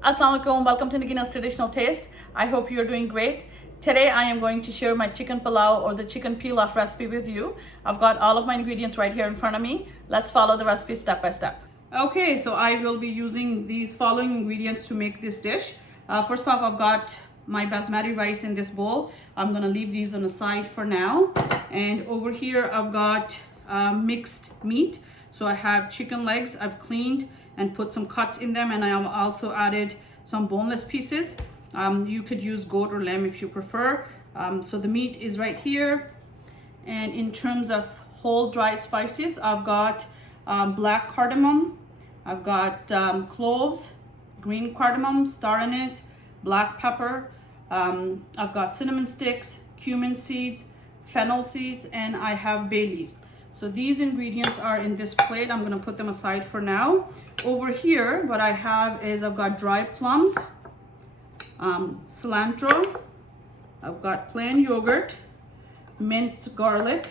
Assalamu alaikum, welcome to Nagina's Traditional Taste. I hope you're doing great. Today I am going to share my chicken pulao or the chicken pilaf recipe with you. I've got all of my ingredients right here in front of me. Let's follow the recipe step by step. Okay, so I will be using these following ingredients to make this dish. First off, I've got my basmati rice in this bowl. I'm gonna leave these on the side for now. And over here I've got mixed meat. So I have chicken legs I've cleaned and put some cuts in them, and I have also added some boneless pieces. You could use goat or lamb if you prefer. So the meat is right here. And in terms of whole dry spices, I've got black cardamom, I've got cloves, green cardamom, star anise, black pepper, I've got cinnamon sticks, cumin seeds, fennel seeds, and I have bay leaves. So these ingredients are in this plate. I'm gonna put them aside for now. Over here, what I have is I've got dry plums, cilantro, I've got plain yogurt, minced garlic,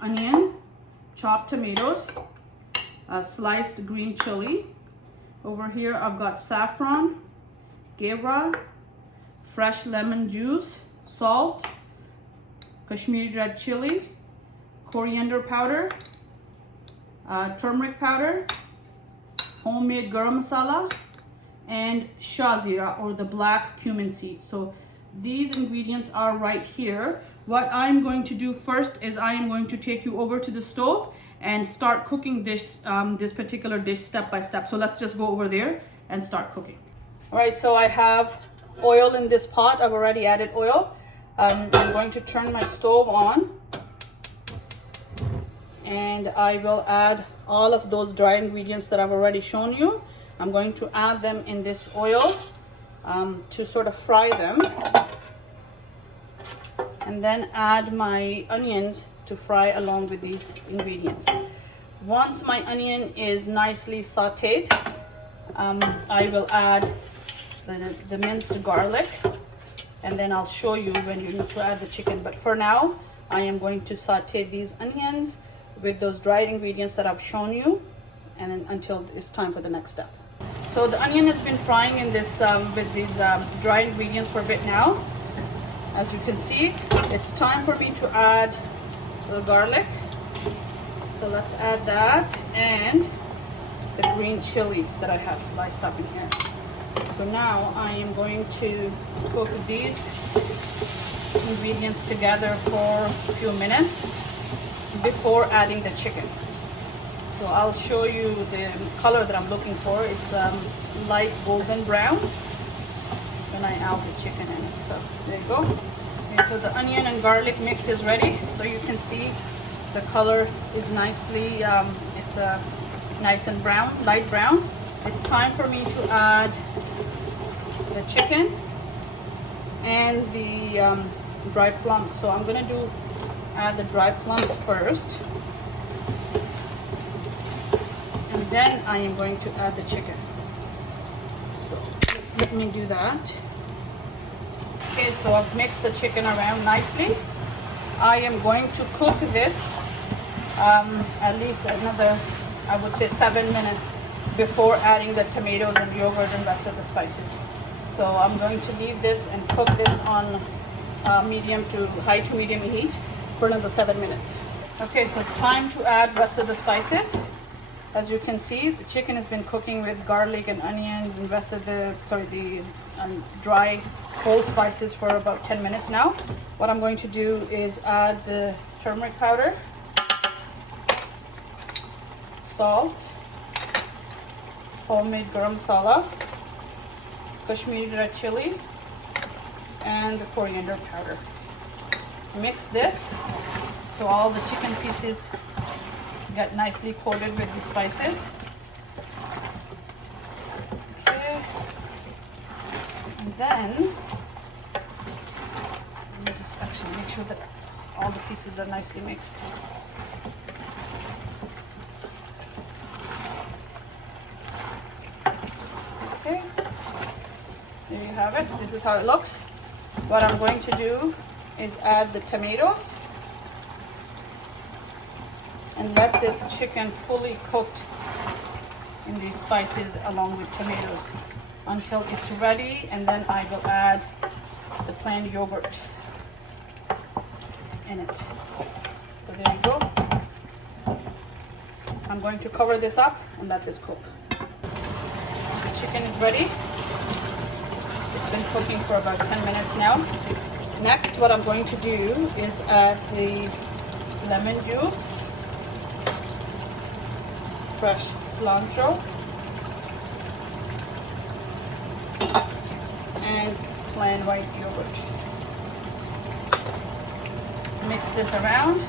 onion, chopped tomatoes, sliced green chili. Over here, I've got saffron, gebra, fresh lemon juice, salt, Kashmiri red chili, coriander powder, turmeric powder, homemade garam masala, and shazira or the black cumin seeds. So these ingredients are right here. What I'm going to do first is I am going to take you over to the stove and start cooking this particular dish step by step. So let's just go over there and start cooking. All right, so I have oil in this pot. I've already added oil. I'm going to turn my stove on, and I will add all of those dry ingredients that I've already shown you. I'm going to add them in this oil to sort of fry them, and then add my onions to fry along with these ingredients. Once my onion is nicely sauteed, I will add the minced garlic, and then I'll show you when you need to add the chicken. But for now, I am going to saute these onions with those dried ingredients that I've shown you, and then until it's time for the next step. So the onion has been frying in this with these dry ingredients for a bit now. As you can see, it's time for me to add the garlic. So let's add that and the green chilies that I have sliced up in here. So now I am going to cook these ingredients together for a few minutes before adding the chicken. So I'll show you the color that I'm looking for. It's light golden brown when I add the chicken in it. So there you go. Okay, so the onion and garlic mix is ready. So you can see the color is nicely, it's nice and brown, light brown. It's time for me to add the chicken and the dried plums. So I'm gonna add the dried plums first, and then I am going to add the chicken. So let me do that. Okay, so I've mixed the chicken around nicely. I am going to cook this at least another, I would say, 7 minutes before adding the tomatoes and yogurt and rest of the spices. So I'm going to leave this and cook this on medium to high to medium heat for another 7 minutes. Okay, so time to add rest of the spices. As you can see, the chicken has been cooking with garlic and onions and rest of the dry whole spices for about 10 minutes now. What I'm going to do is add the turmeric powder, salt, homemade garam masala, Kashmiri red chili, and the coriander powder. Mix this so all the chicken pieces get nicely coated with the spices. Okay. And then let me just actually make sure that all the pieces are nicely mixed. Okay. There you have it. This is how it looks. What I'm going to do is add the tomatoes and let this chicken fully cooked in these spices along with tomatoes. until it's ready, and then I will add the plain yogurt in it. So there you go. I'm going to cover this up and let this cook. The chicken is ready. It's been cooking for about 10 minutes now. Next, what I'm going to do is add the lemon juice, fresh cilantro, and plain white yogurt. Mix this around.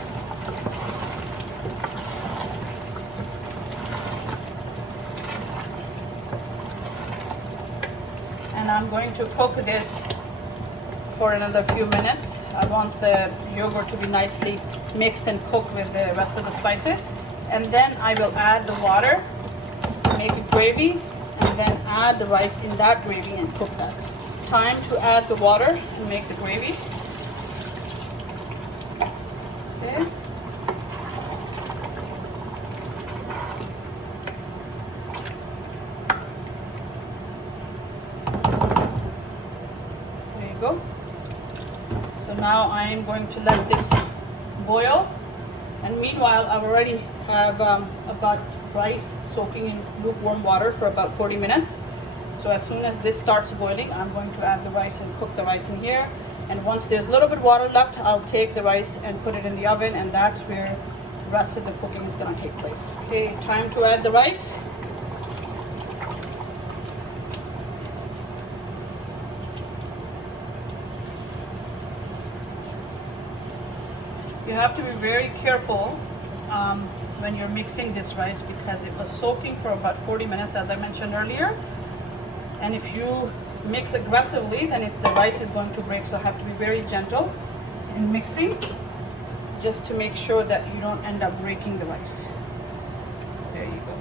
And I'm going to cook this for another few minutes. I want the yogurt to be nicely mixed and cooked with the rest of the spices. And then I will add the water, make a gravy, and then add the rice in that gravy and cook that. Time to add the water and make the gravy. Okay. There you go. So now I am going to let this boil. And meanwhile, I already have about rice soaking in lukewarm water for about 40 minutes. So as soon as this starts boiling, I'm going to add the rice and cook the rice in here. And once there's a little bit water left, I'll take the rice and put it in the oven, and that's where the rest of the cooking is going to take place. Okay, time to add the rice. You have to be very careful when you're mixing this rice, because it was soaking for about 40 minutes, as I mentioned earlier. And if you mix aggressively, then the rice is going to break. So I have to be very gentle in mixing, just to make sure that you don't end up breaking the rice. There you go.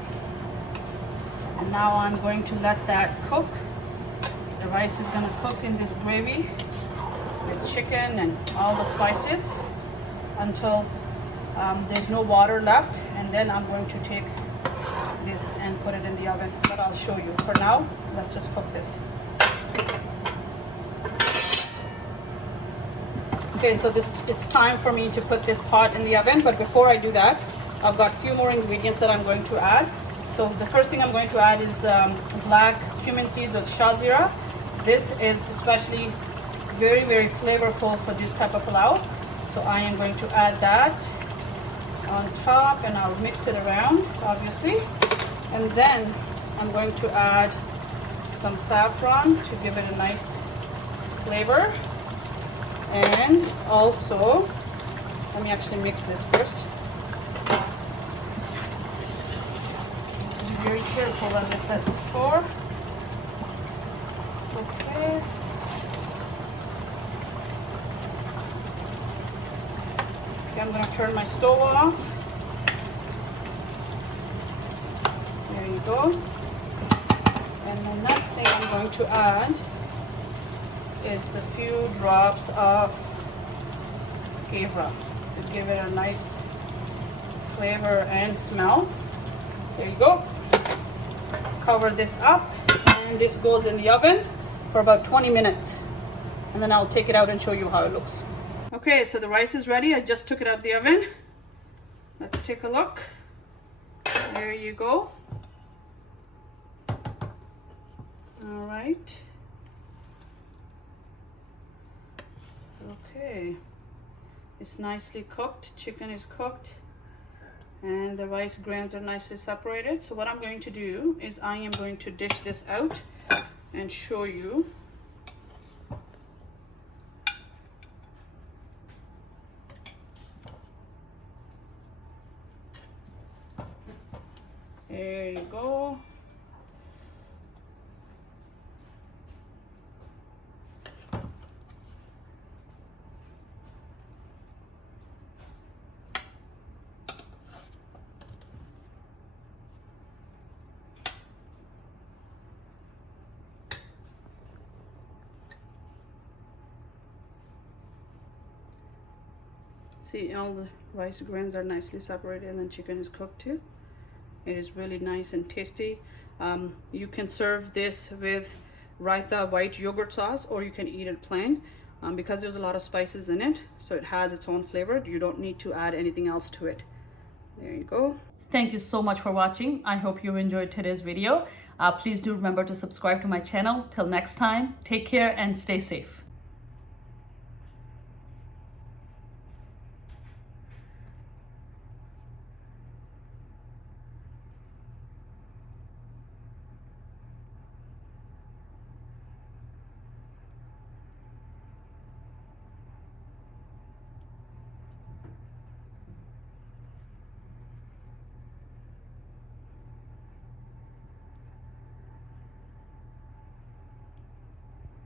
And now I'm going to let that cook. The rice is going to cook in this gravy with chicken and all the spices until there's no water left, and then I'm going to take this and put it in the oven, but I'll show you. For now, let's just cook this. Okay, so it's time for me to put this pot in the oven, but before I do that, I've got a few more ingredients that I'm going to add. So the first thing I'm going to add is black cumin seeds or shazira. This is especially very, very flavorful for this type of pulao. So I am going to add that on top, and I'll mix it around, obviously. And then I'm going to add some saffron to give it a nice flavor. And also, let me actually mix this first. Be very careful, as I said before. Okay. I'm going to turn my stove off. There you go. And the next thing I'm going to add is the few drops of gevra to give it a nice flavor and smell. There you go. Cover this up, and this goes in the oven for about 20 minutes. And then I'll take it out and show you how it looks. Okay, so the rice is ready. I just took it out of the oven. Let's take a look. There you go. All right. Okay. It's nicely cooked. Chicken is cooked. And the rice grains are nicely separated. So what I'm going to do is I am going to dish this out and show you. There you go. See, all the rice grains are nicely separated, and then chicken is cooked too. It is really nice and tasty. You can serve this with raita white yogurt sauce, or you can eat it plain. Because there's a lot of spices in it, so it has its own flavor. You don't need to add anything else to it. There you go. Thank you so much for watching. I hope you enjoyed today's video. Please do remember to subscribe to my channel. Till next time, take care and stay safe.